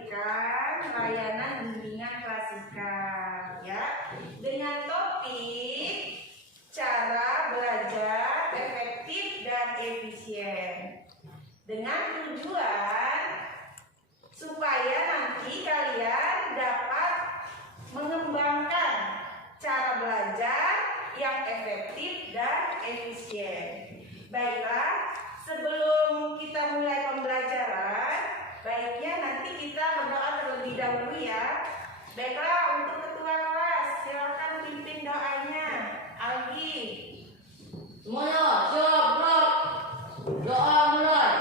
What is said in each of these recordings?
Pendidikan Layanan Bimbingan Klasikal ya, dengan topik cara belajar efektif dan efisien, dengan tujuan supaya nanti kalian dapat mengembangkan cara belajar yang efektif dan efisien. Baiklah, sebelum kita mulai pembelajaran, baiknya nanti kita berdoa terlebih dahulu ya. Baiklah, untuk ketua kelas silakan pimpin doanya. Algi. Semuanya siap, gerak. Doa mulai.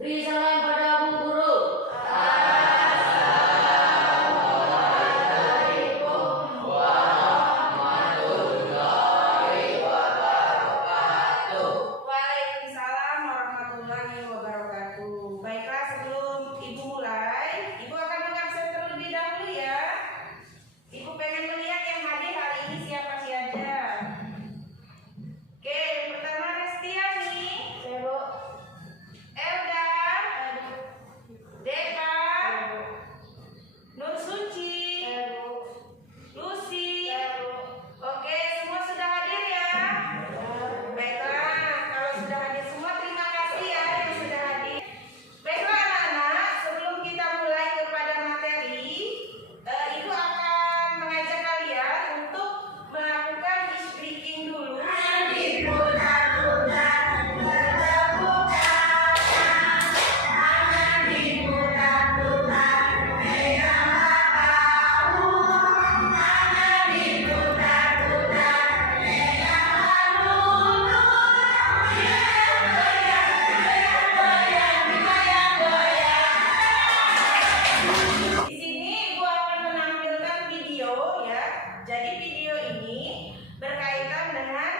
Beri salam pada Bu Guru. Waalaikumsalam warahmatullahi wabarakatuh. Baiklah, sebelum Ibu mulai, Ibu akan mengabsen terlebih dahulu ya. Ibu pengen melihat yang hadir hari ini siapa saja. Oke, yang pertama Restiani, Elda, Deka, Nur Suci, Lucy. Oke, semua sudah hadir ya. Baiklah, kalau sudah hadir semua terima kasih ya yang sudah hadir. Baiklah anak-anak, sebelum kita mulai kepada materi, Ibu akan mengajak kalian untuk melakukan speaking dulu. Di sini Ibu akan menampilkan video ya. Jadi video ini berkaitan dengan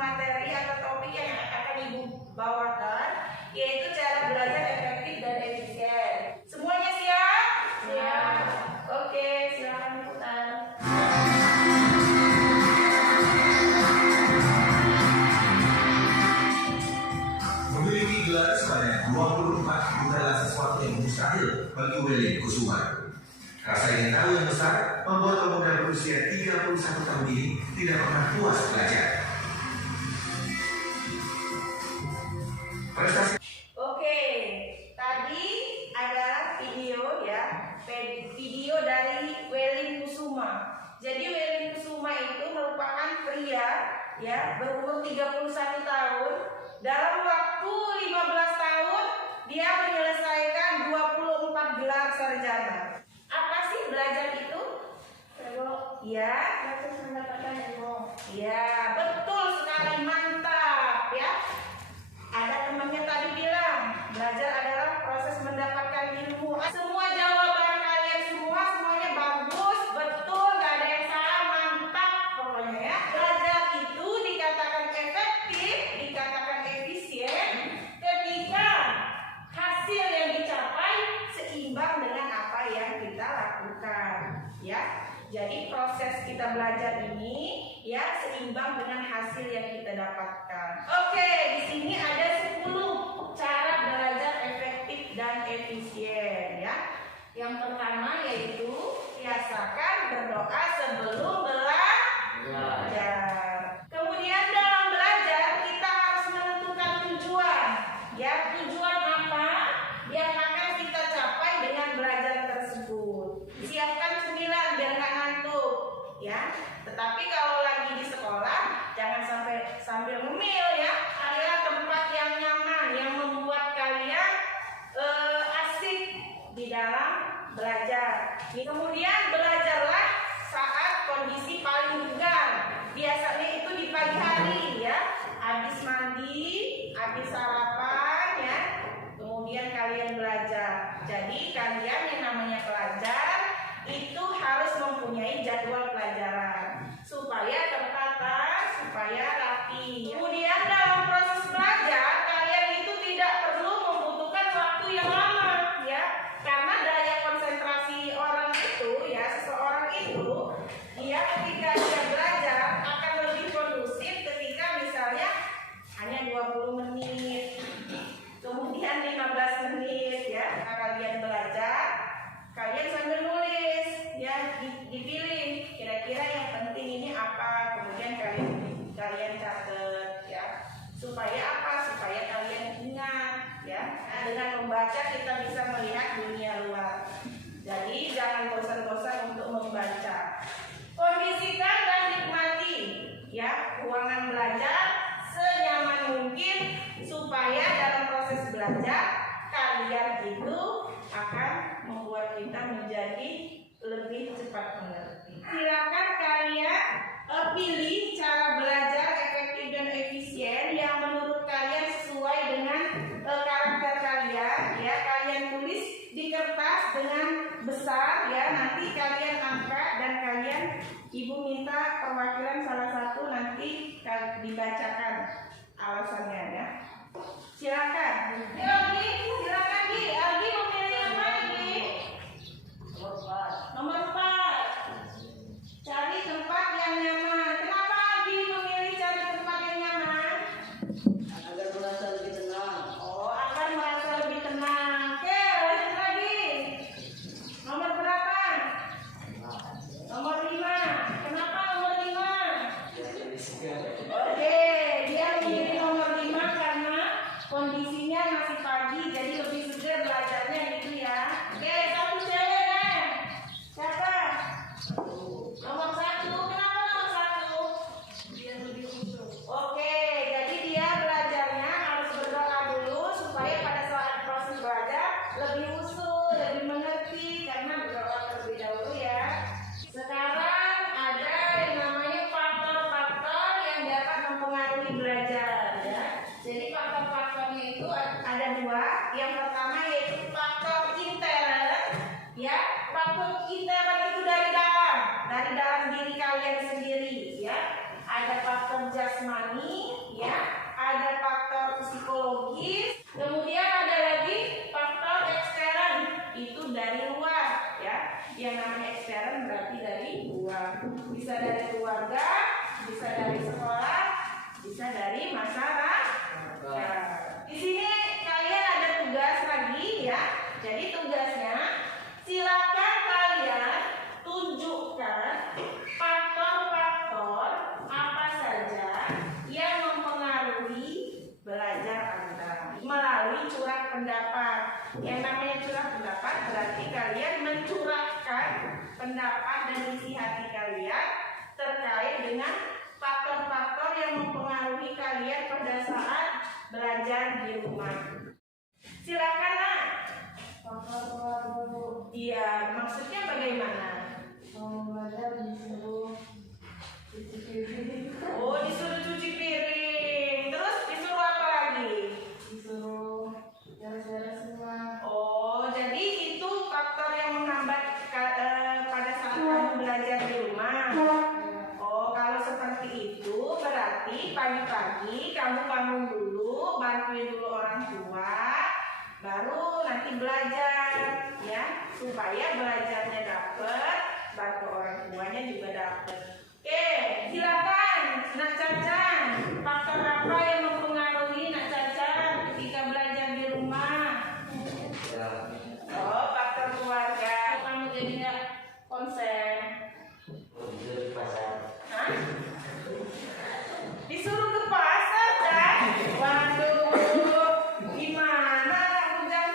materi atau topik yang akan Ibu bawakan, yaitu cara belajar efektif dan efisien. Semuanya siap? Siap. Oke, silakan putar. Memiliki gelar sebanyak 24 bukanlah sesuatu yang mustahil bagi Welin Kusuma. Rasa ingin tahu yang besar membuat pemuda berusia 31 tahun ini tidak pernah puas belajar. Prestasi Oke, tadi adalah video ya, video dari Welin Kusuma. Jadi Welin Kusuma itu merupakan pria ya, berumur 31 tahun. Dalam waktu 15 tahun dia menyelesaikan 24 gelar sarjana. Apa sih belajar itu? Ya, proses mendapatkan ilmu. Ya, betul sekali, mantap ya. Ada temannya tadi bilang, belajar adalah proses mendapatkan ilmu. Semua jawaban kalian semuanya bagus, betul, gak ada yang salah, mantap pokoknya ya. Belajar itu dikatakan efektif, dikatakan efisien ketika hasil yang dicapai seimbang dengan apa yang kita lakukan ya. Jadi proses kita belajar ini ya seimbang dengan hasil yang kita dapatkan. Oke, di sini ada 10 cara belajar efektif dan efisien ya. Yang pertama yaitu biasakan berdoa sebelum belajar. Kemudian dalam belajar kita harus menentukan tujuan. Ya, tujuan apa yang akan kita capai dengan belajar tersebut. Siapkan cemilan biar nggak ngantuk ya. Tetapi kalau lagi di sekolah jangan sampai sambil ngemil ya. Carilah tempat yang nyaman yang membuat kalian asik di dalam belajar. Kemudian belajarlah saat kondisi paling tegang. Biasanya itu di pagi hari ya. Habis mandi, habis sarapan ya. Kemudian kalian belajar. Jadi kalian yang namanya pelajar itu harus mempunyai jadwal pelajaran supaya pilih cara belajar efektif dan efisien yang menurut kalian sesuai dengan karakter kalian. Ya, kalian tulis di kertas dengan besar. Ya, nanti kalian angkat dan kalian, ibu minta perwakilan salah satu nanti dibacakan alasannya ya. Silakan. Algi, silakan Gi. Algi memilih yang mana Gi? Nomor 4. Cari tempat yang nyaman. Kenapa Algi memilih cari tempat yang nyaman? Agar merasa lebih tenang. Oh, akan merasa lebih tenang. Oke, lanjut lagi. Nomor berapa? Nomor 5. Kenapa nomor 5? Oke, dia memilih nomor 5 karena kondisinya masih pagi, jadi lebih segar belajarnya gitu ya. Oke, satu cewek deh. Siapa? Nomor 1. Kenapa nomor 1? Biar lebih khusyuk. Oke, jadi dia belajarnya harus berdoa dulu supaya pada saat proses belajar lebih khusyuk, lebih mengerti karena berdoa terlebih dahulu ya. Sekarang ada yang namanya faktor-faktor yang dapat mempengaruhi belajar ya. Jadi faktor-faktornya itu ada 2. Yang pertama yaitu faktor intern ya. Faktor intern itu dari dalam diri kalian sendiri ya. Ada faktor jasmani ya, ada faktor psikologis, kemudian ada lagi faktor ekstern, itu dari luar ya. Yang namanya ekstern berarti dari luar, bisa dari keluarga, bisa dari sekolah, bisa dari masyarakat. Ya. Di sini kalian ada tugas lagi ya. Jadi tugasnya silakan kalian tunjukkan faktor-faktor apa saja yang mempengaruhi belajar Anda melalui curah pendapat. Yang namanya curah pendapat berarti kalian mencurahkan pendapat dan isi hati kalian terkait dengan faktor-faktor yang mempengaruhi kalian pada saat belajar di rumah. Silakan Nak. Iya, maksudnya bagaimana? Belajar disuruh cuci piring. Oh, disuruh cuci piring. Terus disuruh apa lagi? Disuruh beres-beres semua. Oh, jadi itu faktor yang menghambat pada saat kamu belajar di rumah. Oh, kalau seperti itu berarti pagi-pagi kamu bangun dulu, bantuin dulu orang tua, baru nanti belajar ya, supaya belajarnya dapet, bantu orang tuanya juga dapet. Oke, silakan Nak Cacan. Faktor apa yang mempengaruhi Nak Cacan ketika belajar di rumah? Oh, faktor keluarga. Kamu jadi nggak konsen? Hah? Disuruh ke pasar kan? Waduh, gimana Ujang?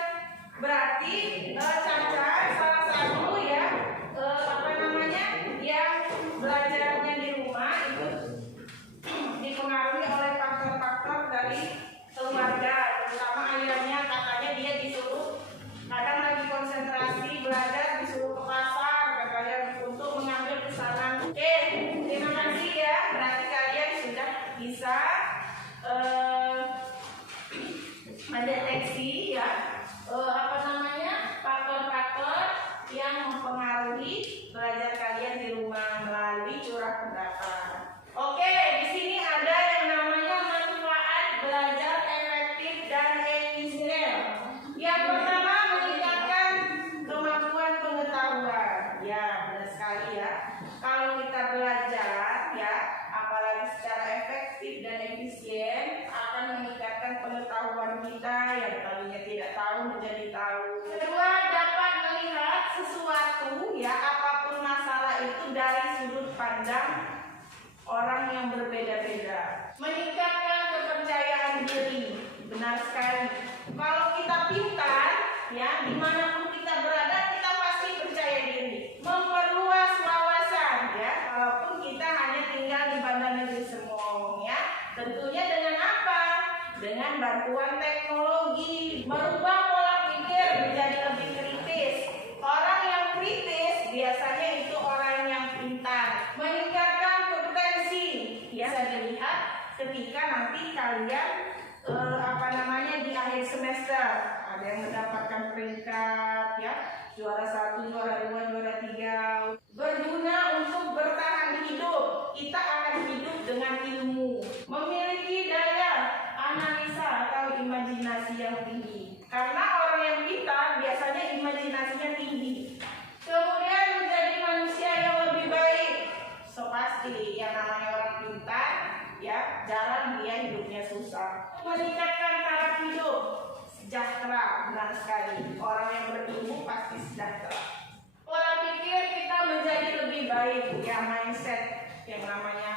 Berarti Caca salah satu ya apa namanya yang belajarnya di rumah itu dipengaruhi oleh faktor-faktor dari keluarga, terutama ayahnya. Katanya dia disuruh kadang lagi konsentrasi belajar disuruh ke pasar katanya untuk mengambil pesanan. Oke, terima kasih ya. Berarti kalian sudah bisa mendeteksi ya apa namanya faktor-faktor yang mempengaruhi belajar kalian di rumah melalui curah pendapat. Oke, di sini ada yang namanya manfaat belajar efektif dan efisien. Yang pertama meningkatkan kemampuan pengetahuan. Ya, benar sekali ya. Kalau kita belajar ya, apalagi secara efektif dan efisien, akan meningkatkan pengetahuan kita yang tadinya tidak tahu menjadi tahu. Kedua, dapat melihat sesuatu ya, apapun masalah itu dari sudut pandang orang yang berbeda-beda. Meningkatkan kepercayaan diri. Benar sekali. Kalau kita pintar ya, dimanapun kita berada kita pasti percaya diri. Memperluas wawasan ya, walaupun kita hanya tinggal di Bandar Negeri Serpong ya. Tentunya dengan apa? Dengan bantuan teknologi. Merubah pola pikir menjadi lebih kritis. Orang yang kritis biasanya itu orang yang pintar. Meningkatkan kompetensi ketika nanti kalian di akhir semester ada yang mendapatkan peringkat ya, juara 1, juara 2, juara 3. Berguna untuk bertahan hidup. Kita akan hidup dengan ilmu, memiliki daya analisa atau imajinasi yang tinggi. Karena orang yang pintar biasanya imajinasinya tinggi. Kemudian menjadi manusia yang lebih baik. So pasti yang namanya orang pintar ya jarang dia hidupnya susah. Meningkatkan taraf hidup sejahtera, benar sekali. Orang yang berilmu pasti sejahtera. Pola pikir kita menjadi lebih baik ya, mindset. Yang namanya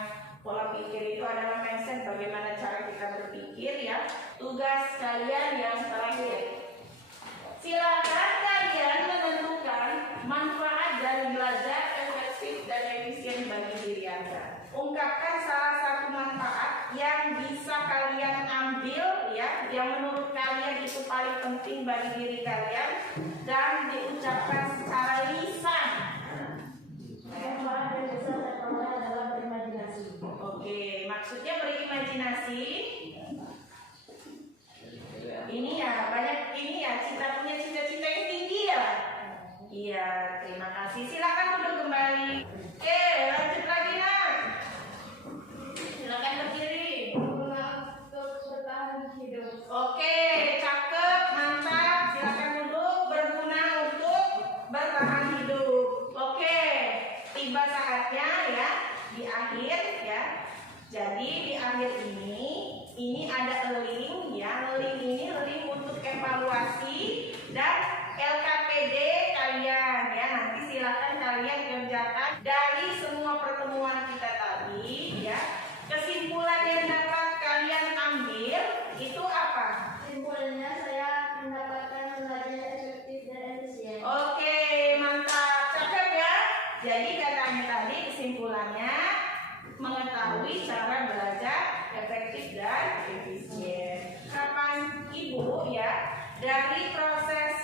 pola pikir itu adalah mindset, bagaimana cara kita berpikir ya. Tugas kalian yang terakhir, silakan kalian menentukan manfaat dari belajar efektif dan efisien bagi diri Anda. Ungkapkan salah satu manfaat yang bisa kalian ambil ya, yang menurut kalian itu paling penting bagi diri kalian, dan diucapkan secara lisan. Manfaat yang bisa saya peroleh adalah berimajinasi. Oke, maksudnya berimajinasi. Ini ya, banyak ini ya, punya cita-cita yang tinggi ya. Iya, terima kasih. Silakan duduk kembali. Oke, lanjut lagi nak. Silakan berdiri. Untuk bertahan hidup. Oke, cakep, mantap. Silakan duduk. Berguna untuk bertahan hidup. Oke, tiba saatnya ya di akhir ya. Jadi di akhir ini ada link ya. Link ini link untuk evaluasi dan LKPD kalian ya. Nanti silakan kalian kerjakan dari semua pertemuan kita tadi ya. Kesimpulan yang dapat kalian ambil itu apa? Kesimpulannya saya mendapatkan belajar efektif dan efisien. Oke, mantap. Cakep ya. Jadi katanya tadi kesimpulannya mengetahui cara belajar efektif dan efisien. Kapan Ibu ya, dari proses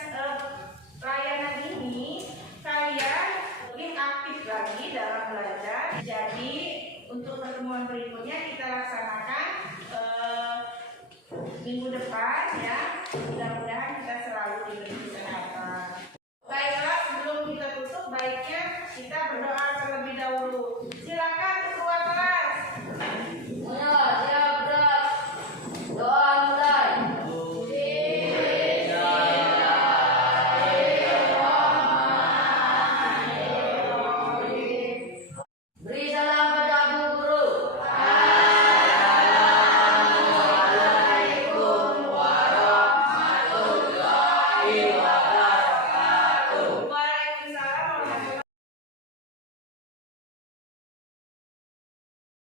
layanan ini kalian lebih aktif lagi dalam belajar. Jadi untuk pertemuan berikutnya kita laksanakan minggu depan ya. Mudah-mudahan kita selalu diberi kesehatan. Baiklah, sebelum kita tutup baiknya kita berdoa.